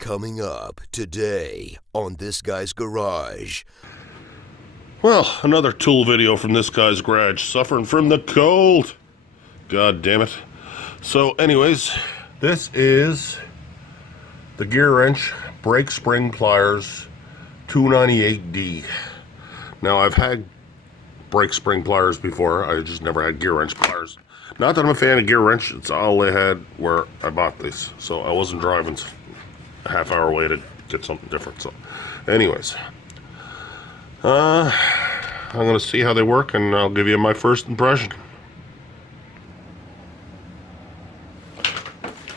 Coming up today on This Guy's Garage. Well, another tool video from this guy's garage, suffering from the cold. God damn it. So anyways, this is the gear wrench brake spring pliers 298D. Now I've had brake spring pliers before, I just never had gear wrench pliers. Not that I'm a fan of gear wrench, it's all they had where I bought this. So I wasn't driving a half hour away to get something different. So anyways, I'm gonna see how they work and I'll give you my first impression.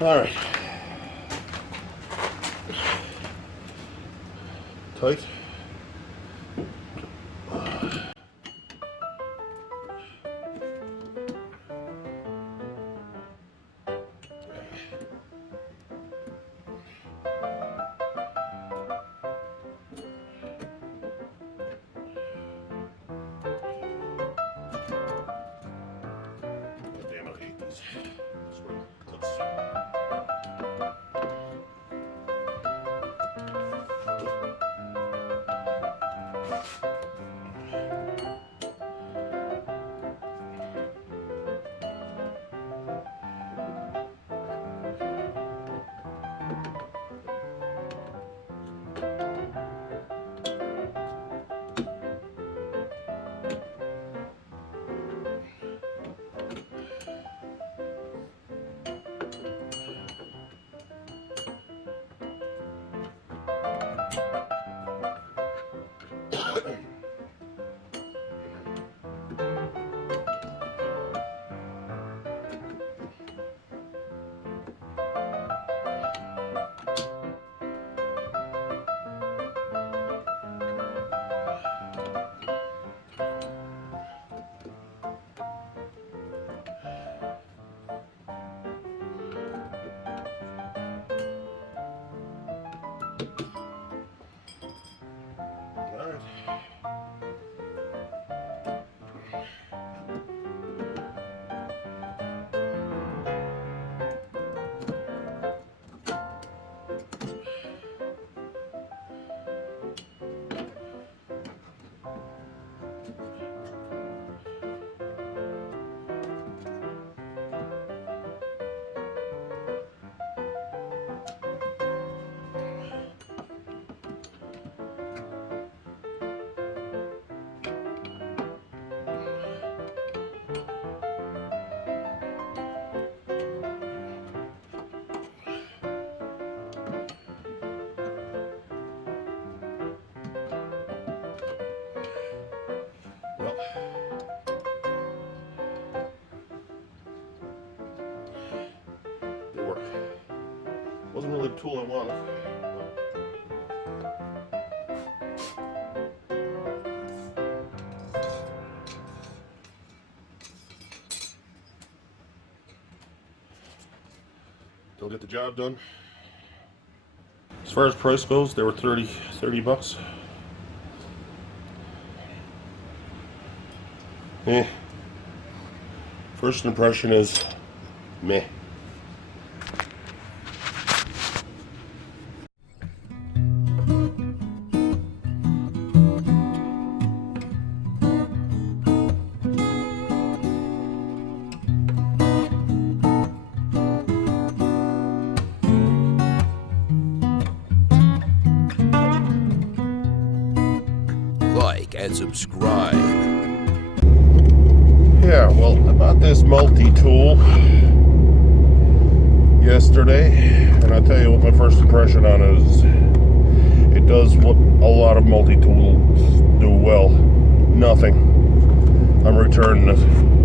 Alright. Tight. Damn, I hate these. Well, they work. Wasn't really the tool I wanted. They'll get the job done. As far as price goes, they were 30 bucks. Eh. First impression is meh. Like and subscribe. Yeah, well, I bought this multi-tool yesterday, and I'll tell you what my first impression on it is. It does what a lot of multi-tools do well. Nothing. I'm returning it.